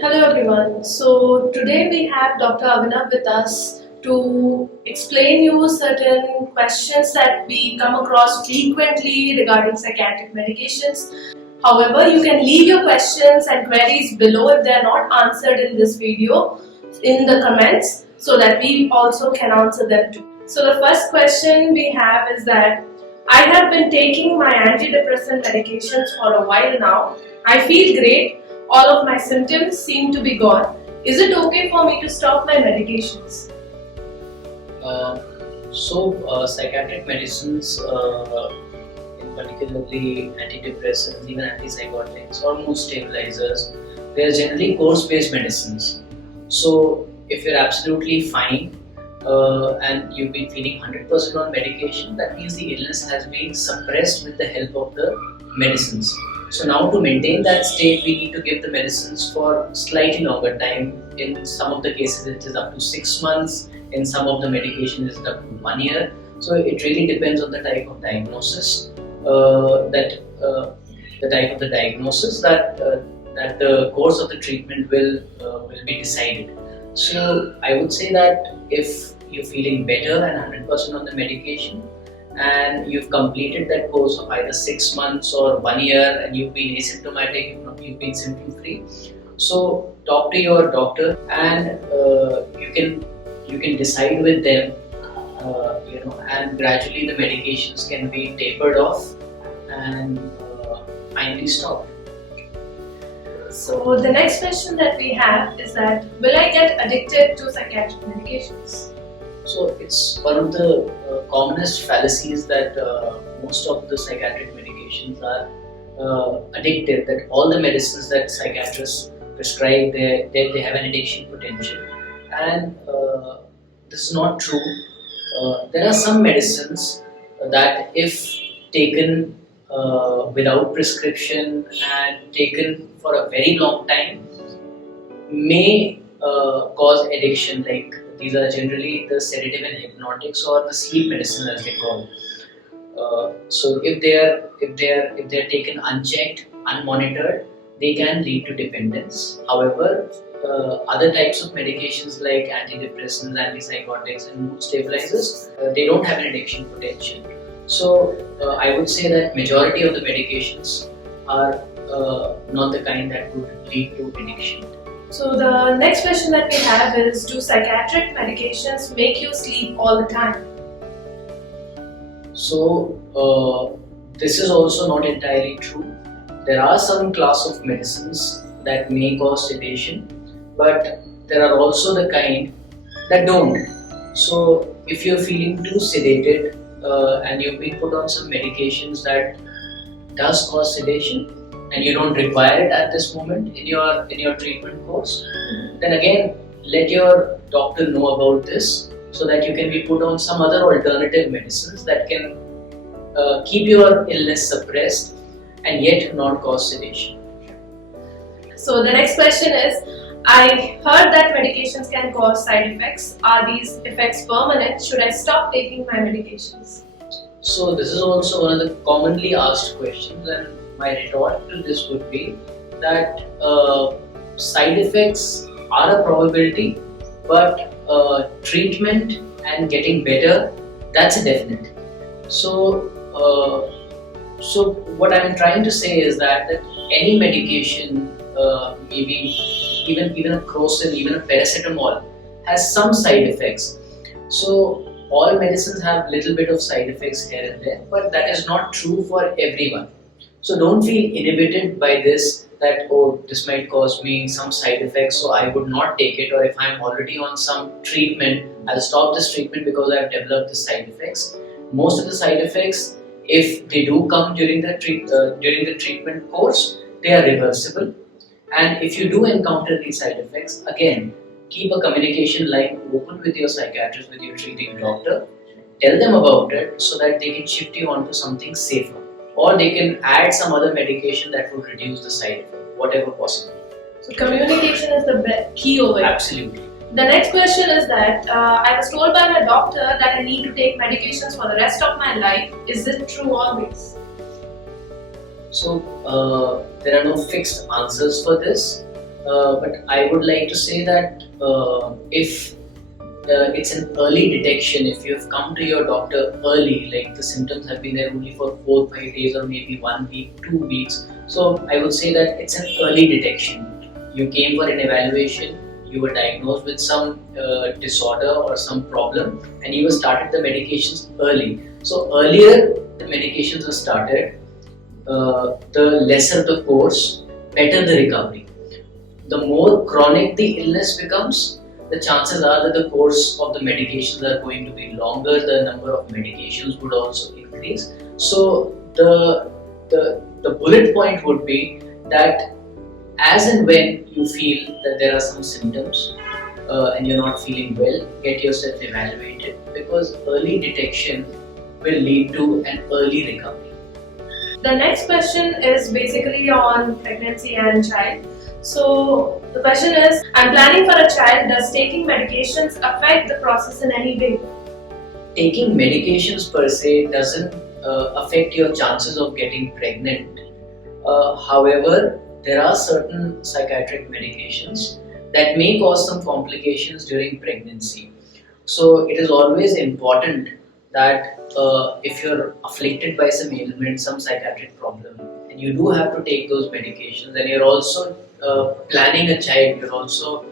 Hello everyone. So today we have Dr. Abhinav with us to explain you certain questions that we come across frequently regarding psychiatric medications. However, you can leave your questions and queries below if they are not answered in this video in the comments so that we also can answer them too. So the first question we have is that I have been taking my antidepressant medications for a while now. I feel great. All of my symptoms seem to be gone. Is it okay for me to stop my medications? Psychiatric medicines, in particularly antidepressants, even antipsychotics or mood stabilizers, they are generally course-based medicines. So, if you're absolutely fine and you've been feeling 100% on medication, that means the illness has been suppressed with the help of the medicines. So now to maintain that state, we need to give the medicines for slightly longer time. In some of the cases, it is up to 6 months. In some of the medication, it is up to 1 year. So it really depends on the type of diagnosis that the course of the treatment will be decided. So I would say that if you're feeling better and 100% on the medication, and you've completed that course of either 6 months or 1 year, and you've been asymptomatic, you've been symptom free. So talk to your doctor, and you can decide with them, and gradually the medications can be tapered off and finally stopped. So the next question that we have is that will I get addicted to psychiatric medications? So it's one of the commonest fallacies that most of the psychiatric medications are addictive, that all the medicines that psychiatrists prescribe, they have an addiction potential. And this is not true. There are some medicines that if taken without prescription and taken for a very long time may cause addiction. Like these are generally the sedative and hypnotics or the sleep medicine as they call. So if they are taken unchecked, unmonitored, they can lead to dependence. However, other types of medications like antidepressants, antipsychotics, and mood stabilizers, they don't have an addiction potential. So I would say that majority of the medications are not the kind that would lead to addiction. So the next question that we have is, do psychiatric medications make you sleep all the time? So this is also not entirely true. There are some class of medicines that may cause sedation, but there are also the kind that don't. So if you're feeling too sedated and you've been put on some medications that does cause sedation, and you don't require it at this moment in your treatment course, then again let your doctor know about this so that you can be put on some other alternative medicines that can keep your illness suppressed and yet not cause sedation. So the next question is, I heard that medications can cause side effects. Are these effects permanent? Should I stop taking my medications? So this is also one of the commonly asked questions, and my retort to this would be that side effects are a probability, but treatment and getting better, that's a definite. So what I'm trying to say is that any medication, maybe even a Crocin, even a paracetamol, has some side effects. So all medicines have little bit of side effects here and there, but that is not true for everyone. So don't feel inhibited by this, that oh, this might cause me some side effects, so I would not take it, or if I'm already on some treatment, I'll stop this treatment because I've developed the side effects. Most of the side effects, if they do come during the treatment course, they are reversible. And if you do encounter these side effects, again, keep a communication line open with your psychiatrist, with your treating doctor. Tell them about it so that they can shift you onto something safer, or they can add some other medication that would reduce the side effect, whatever possible. So communication is the key over here. Absolutely. The next question is that I was told by my doctor that I need to take medications for the rest of my life. Is it true always? So there are no fixed answers for this. but I would like to say that if it's an early detection, if you have come to your doctor early, like the symptoms have been there only for 4-5 days or maybe 1 week, 2 weeks, so I would say that it's an early detection. You came for an evaluation, you were diagnosed with some disorder or some problem, and you were started the medications early. So earlier the medications are started, the lesser the course, better the recovery. The more chronic the illness becomes, the chances are that the course of the medications are going to be longer, the number of medications would also increase. So the bullet point would be that as and when you feel that there are some symptoms and you're not feeling well, get yourself evaluated, because early detection will lead to an early recovery. The next question is basically on pregnancy and child. So the question is, I'm planning for a child. Does taking medications affect the process in any way? Taking medications per se doesn't affect your chances of getting pregnant. However, there are certain psychiatric medications that may cause some complications during pregnancy. So it is always important that if you're afflicted by some ailment, some psychiatric problem, and you do have to take those medications, and you're also planning a child, you're also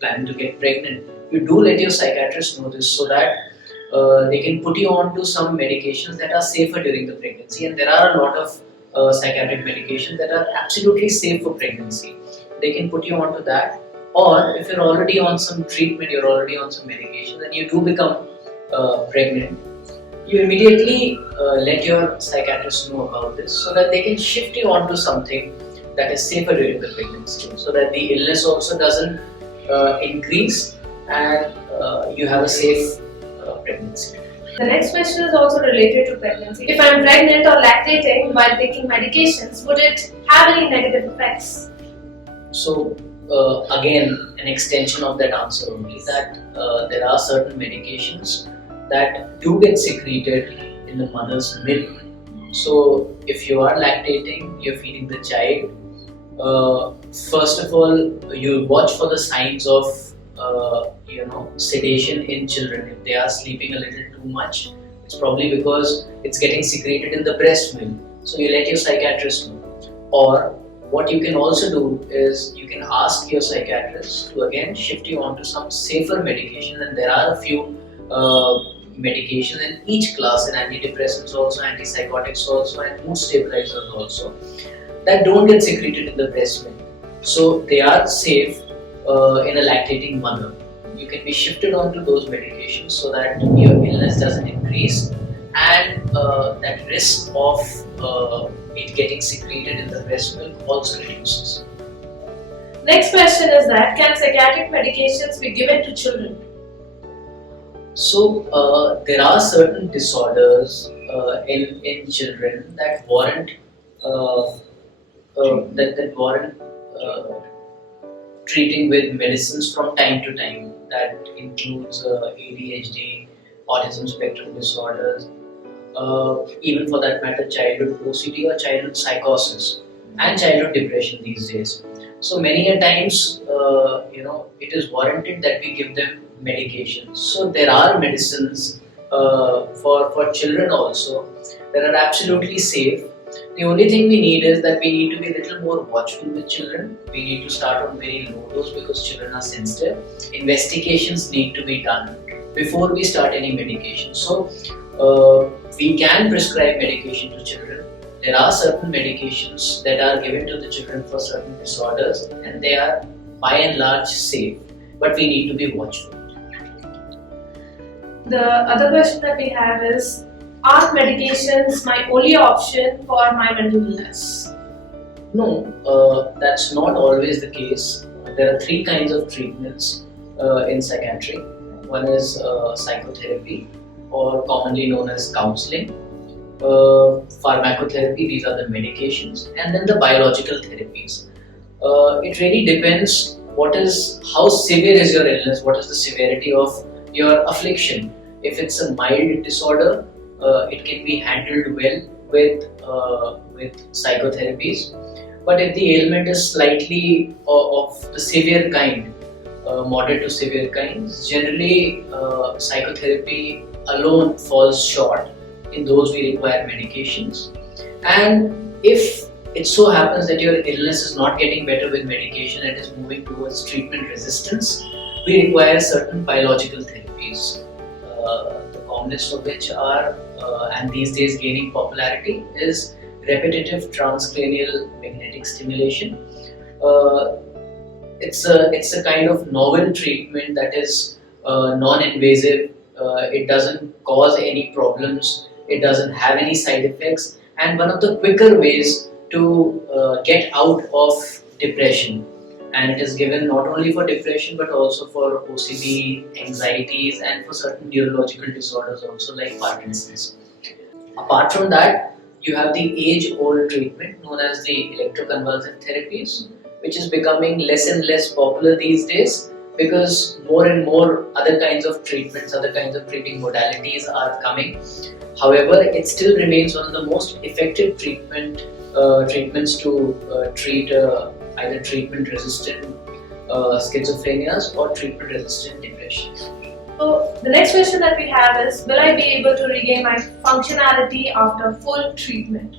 planning to get pregnant, you do let your psychiatrist know this, so that they can put you on to some medications that are safer during the pregnancy. And there are a lot of psychiatric medications that are absolutely safe for pregnancy. They can put you on to that. Or if you're already on some treatment, you're already on some medication, and you do become pregnant, you immediately let your psychiatrist know about this, so that they can shift you onto something that is safer during the pregnancy, so that the illness also doesn't increase, and you have a safe pregnancy. The next question is also related to pregnancy. If I'm pregnant or lactating while taking medications, would it have any negative effects? So again, an extension of that answer only, that there are certain medications that do get secreted in the mother's milk. So if you are lactating, you're feeding the child, first of all, you watch for the signs of sedation in children. If they are sleeping a little too much, it's probably because it's getting secreted in the breast milk. So you let your psychiatrist know. Or what you can also do is you can ask your psychiatrist to again shift you onto some safer medication, and there are a few medications in each class, and antidepressants also, antipsychotics also, and mood stabilizers also, that don't get secreted in the breast milk. So they are safe in a lactating mother. You can be shifted onto those medications so that your illness doesn't increase, and that risk of it getting secreted in the breast milk also reduces. Next question is that, can psychiatric medications be given to children? So there are certain disorders in children that warrant treating with medicines from time to time. That includes ADHD, autism spectrum disorders, even for that matter childhood OCD or childhood psychosis, and childhood depression these days. So many a times, it is warranted that we give them medications. So there are medicines for children also that are absolutely safe. The only thing we need is that we need to be a little more watchful with children. We need to start on very low dose because children are sensitive. Investigations need to be done before we start any medication. So we can prescribe medication to children. There are certain medications that are given to the children for certain disorders, and they are by and large safe, but we need to be watchful. The other question that we have is, are medications my only option for my mental illness? No, that's not always the case. There are three kinds of treatments in psychiatry. One is psychotherapy, or commonly known as counseling. Pharmacotherapy, these are the medications, and then the biological therapies. It really depends how severe is your illness, what is the severity of your affliction. If it's a mild disorder, it can be handled well with psychotherapies. But if the ailment is slightly of the severe kind, moderate to severe kinds, generally psychotherapy alone falls short. In those we require medications. And if it so happens that your illness is not getting better with medication and is moving towards treatment resistance, we require certain biological therapies. The commonest of which are, and these days gaining popularity, is repetitive transcranial magnetic stimulation. It's a kind of novel treatment that is non-invasive. It doesn't cause any problems. It doesn't have any side effects, and one of the quicker ways to get out of depression. And it is given not only for depression but also for OCD, anxieties, and for certain neurological disorders also like Parkinson's. Apart from that, you have the age-old treatment known as the electroconvulsive therapies, which is becoming less and less popular these days because more and more other kinds of treatments, other kinds of treating modalities are coming. However, it still remains one of the most effective treatments to treat either treatment-resistant schizophrenias or treatment-resistant depression. So the next question that we have is, will I be able to regain my functionality after full treatment?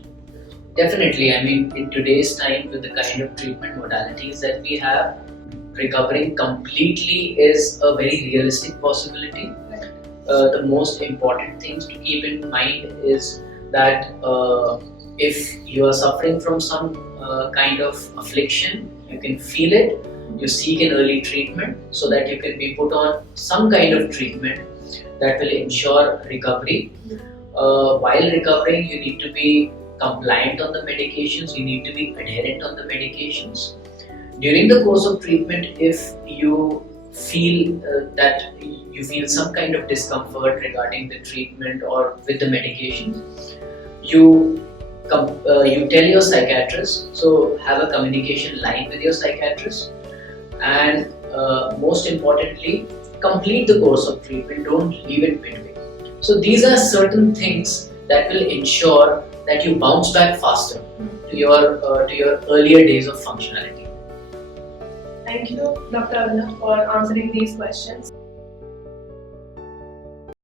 Definitely. I mean, in today's time, with the kind of treatment modalities that we have, recovering completely is a very realistic possibility. The most important things to keep in mind is that if you are suffering from some kind of affliction, you can feel it, you seek an early treatment so that you can be put on some kind of treatment that will ensure recovery. While recovering, you need to be compliant on the medications, you need to be adherent on the medications. During the course of treatment, if you feel that you feel some kind of discomfort regarding the treatment or with the medication, you tell your psychiatrist. So have a communication line with your psychiatrist, and most importantly, complete the course of treatment. Don't leave it midway. So these are certain things that will ensure that you bounce back faster to your earlier days of functionality. Thank you, Dr. Abhinav, for answering these questions.